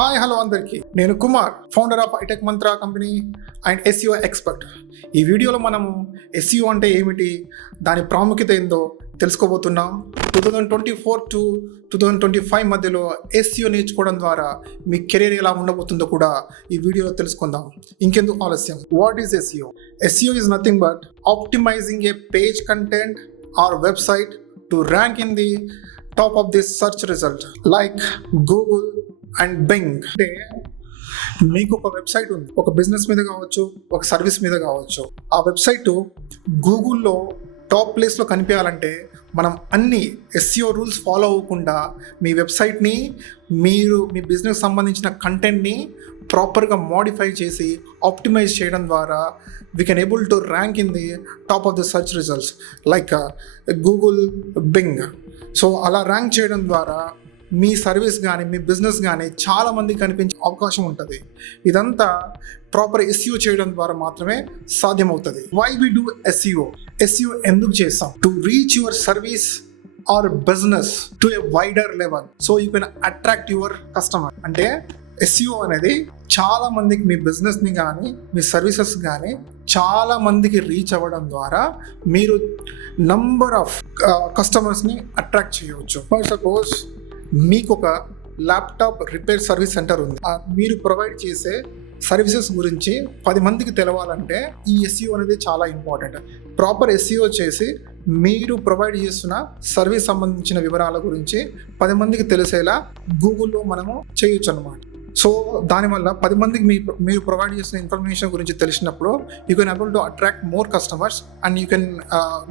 Hi hello అందరికీ, నేను Kumar, founder of iTech Manthra company and SEO expert. ఈ వీడియోలో మనము SEO అంటే ఏమిటి, దాని ప్రాముఖ్యత ఏందో తెలుసుకోబోతున్నాం. 2024 to 2025 మధ్యలో SEO నేర్చుకోవడం ద్వారా మీ కెరీర్ ఎలా ఉండబోతుందో కూడా ఈ వీడియోలో తెలుసుకుందాం. ఇంకెందుకు ఆలస్యం? What is SEO? SEO is nothing but optimizing a page content or website to rank in the top of this search result like Google and Bing. అంటే మీకు ఒక వెబ్సైట్ ఉంది, ఒక బిజినెస్ మీద కావచ్చు, ఒక సర్వీస్ మీద కావచ్చు. ఆ వెబ్సైట్ గూగుల్లో టాప్ ప్లేస్లో కనిపించాలంటే మనం అన్ని SEO రూల్స్ ఫాలో అవ్వకుండా మీ వెబ్సైట్ని మీ బిజినెస్ సంబంధించిన కంటెంట్ని ప్రాపర్గా మోడిఫై చేసి ఆప్టిమైజ్ చేయడం ద్వారా we can able to rank in the top of the search results like Google, Bing. So అలా ర్యాంక్ చేయడం ద్వారా మీ సర్వీస్ కానీ మీ బిజినెస్ కానీ చాలా మందికి కనిపించే అవకాశం ఉంటుంది. ఇదంతా ప్రాపర్ SEO చేయడం ద్వారా మాత్రమే సాధ్యమవుతుంది. Why we do SEO? SEO ఎందుకు చేస్తాం? To reach your service or business to a wider level so you can attract your customer. అంటే SEO అనేది చాలా మందికి మీ బిజినెస్ని కానీ మీ సర్వీసెస్ కానీ చాలా మందికి రీచ్ అవ్వడం ద్వారా మీరు నంబర్ ఆఫ్ కస్టమర్స్ని అట్రాక్ట్ చేయవచ్చు. ఫర్ సపోజ్ మీకు ఒక ల్యాప్టాప్ రిపేర్ సర్వీస్ సెంటర్ ఉంది. మీరు ప్రొవైడ్ చేసే సర్వీసెస్ గురించి 10 మందికి తెలవాలంటే ఈ SEO అనేది చాలా ఇంపార్టెంట్. ప్రాపర్ SEO చేసి మీరు ప్రొవైడ్ చేస్తున్న సర్వీస్ సంబంధించిన వివరాల గురించి 10 మందికి తెలిసేలా గూగుల్లో మనము చేయొచ్చు అన్నమాట. సో దానివల్ల 10 మందికి మీరు ప్రొవైడ్ చేసిన ఇన్ఫర్మేషన్ గురించి తెలిసినప్పుడు you can able to attract more customers and you can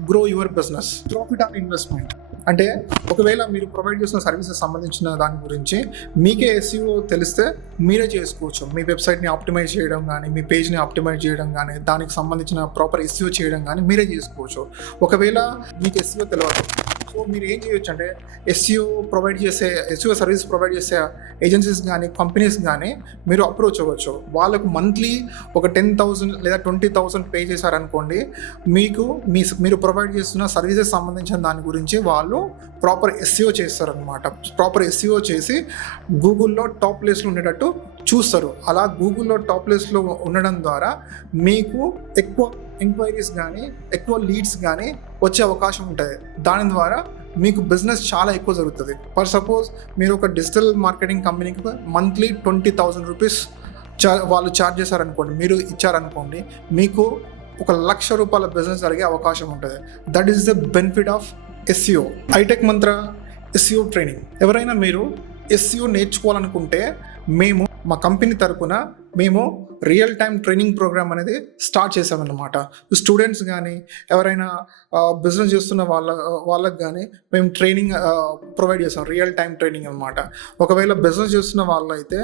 grow your business. Profit on investment అంటే ఒకవేళ మీరు ప్రొవైడ్ చేసిన సర్వీసెస్ సంబంధించిన దాని గురించి మీకే SEO తెలిస్తే మీరే చేసుకోవచ్చు. మీ వెబ్సైట్ని ఆప్టిమైజ్ చేయడం కానీ, మీ పేజ్ని ఆప్టిమైజ్ చేయడం కానీ, దానికి సంబంధించిన ప్రాపర్ SEO చేయడం కానీ మీరే చేసుకోవచ్చు. ఒకవేళ మీకు SEO తెలియదు, సో మీరు ఏం చేయొచ్చు అంటే SEO సర్వీస్ ప్రొవైడ్ చేసే ఏజెన్సీస్ కానీ, కంపెనీస్ కానీ మీరు అప్రోచ్ అవ్వచ్చు. వాళ్ళకు మంత్లీ ఒక 10,000 లేదా 20,000 పే చేశారనుకోండి, మీరు ప్రొవైడ్ చేస్తున్న సర్వీసెస్ సంబంధించిన దాని గురించి వాళ్ళు ప్రాపర్ SEO చేస్తారనమాట. ప్రాపర్ SEO చేసి గూగుల్లో టాప్ ప్లేస్లో ఉండేటట్టు చూస్తారు. అలా గూగుల్లో టాప్ ప్లేస్లో ఉండడం ద్వారా మీకు ఎక్కువ ఎంక్వైరీస్ కానీ, ఎక్కువ లీడ్స్ కానీ వచ్చే అవకాశం ఉంటుంది. దాని ద్వారా మీకు బిజినెస్ చాలా ఎక్కువ జరుగుతుంది. ఫర్ సపోజ్ మీరు ఒక డిజిటల్ మార్కెటింగ్ కంపెనీకి మంత్లీ 20,000 రూపీస్ వాళ్ళు ఛార్జ్ చేశారనుకోండి, మీరు ఇచ్చారనుకోండి, మీకు ఒక ₹1,00,000 బిజినెస్ జరిగే అవకాశం ఉంటుంది. That is the benefit of SEO. iTech Manthra SEO training. ఎవరైనా మీరు SEO నేర్చుకోవాలనుకుంటే మా కంపెనీ తరపున మేము రియల్ టైం ట్రైనింగ్ ప్రోగ్రామ్ అనేది స్టార్ట్ చేసామన్నమాట. స్టూడెంట్స్ కానీ, ఎవరైనా బిజినెస్ చేస్తున్న వాళ్ళకి కానీ మేము ట్రైనింగ్ ప్రొవైడ్ చేస్తాం. రియల్ టైం ట్రైనింగ్ అనమాట. ఒకవేళ బిజినెస్ చేస్తున్న వాళ్ళు అయితే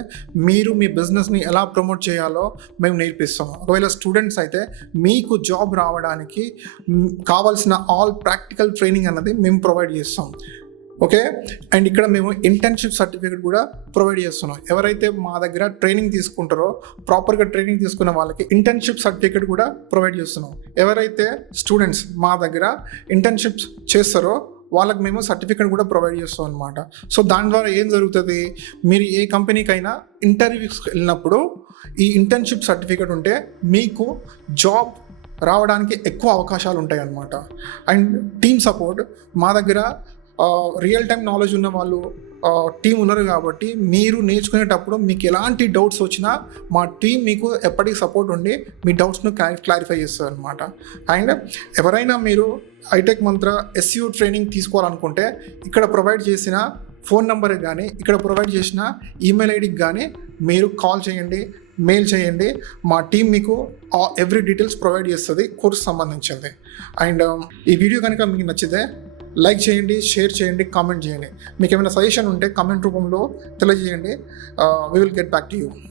మీరు మీ బిజినెస్ని ఎలా ప్రమోట్ చేయాలో మేము నేర్పిస్తాం. ఒకవేళ స్టూడెంట్స్ అయితే మీకు జాబ్ రావడానికి కావాల్సిన ఆల్ ప్రాక్టికల్ ట్రైనింగ్ అన్నది మేము ప్రొవైడ్ చేస్తాం. ఓకే, అండ్ ఇక్కడ మేము ఇంటర్న్షిప్ సర్టిఫికేట్ కూడా ప్రొవైడ్ చేస్తున్నాం. ఎవరైతే మా దగ్గర ట్రైనింగ్ తీసుకుంటారో, ప్రాపర్గా ట్రైనింగ్ తీసుకున్న వాళ్ళకి ఇంటర్న్షిప్ సర్టిఫికేట్ కూడా ప్రొవైడ్ చేస్తున్నాం. ఎవరైతే స్టూడెంట్స్ మా దగ్గర ఇంటర్న్షిప్స్ చేస్తారో వాళ్ళకి మేము సర్టిఫికేట్ కూడా ప్రొవైడ్ చేస్తాం అనమాట. సో దాని ద్వారా ఏం జరుగుతుంది, మీరు ఏ కంపెనీకైనా ఇంటర్వ్యూస్కి వెళ్ళినప్పుడు ఈ ఇంటర్న్షిప్ సర్టిఫికేట్ ఉంటే మీకు జాబ్ రావడానికి ఎక్కువ అవకాశాలు ఉంటాయి అన్నమాట. అండ్ టీమ్ సపోర్ట్ మా దగ్గర రియల్ టైం నాలెడ్జ్ ఉన్న వాళ్ళు టీం ఉన్నారు కాబట్టి మీరు నేర్చుకునేటప్పుడు మీకు ఎలాంటి డౌట్స్ వచ్చినా మా టీం మీకు ఎప్పటికీ సపోర్ట్ ఉండి మీ డౌట్స్ను క్లారిఫై చేస్తారు అనమాట. అండ్ ఎవరైనా మీరు iTech Manthra SEO ట్రైనింగ్ తీసుకోవాలనుకుంటే ఇక్కడ ప్రొవైడ్ చేసిన ఫోన్ నెంబర్కి కానీ, ఇక్కడ ప్రొవైడ్ చేసిన ఈమెయిల్ ఐడికి కానీ మీరు కాల్ చేయండి, మెయిల్ చేయండి. మా టీం మీకు ఎవ్రీ డీటెయిల్స్ ప్రొవైడ్ చేస్తుంది కోర్స్ సంబంధించింది. అండ్ ఈ వీడియో కనుక మీకు నచ్చితే లైక్ చేయండి, షేర్ చేయండి, కామెంట్ చేయండి. మీకు ఏమైనా సజెషన్ ఉంటే కామెంట్ రూపంలో తెలియజేయండి. We will get back to you.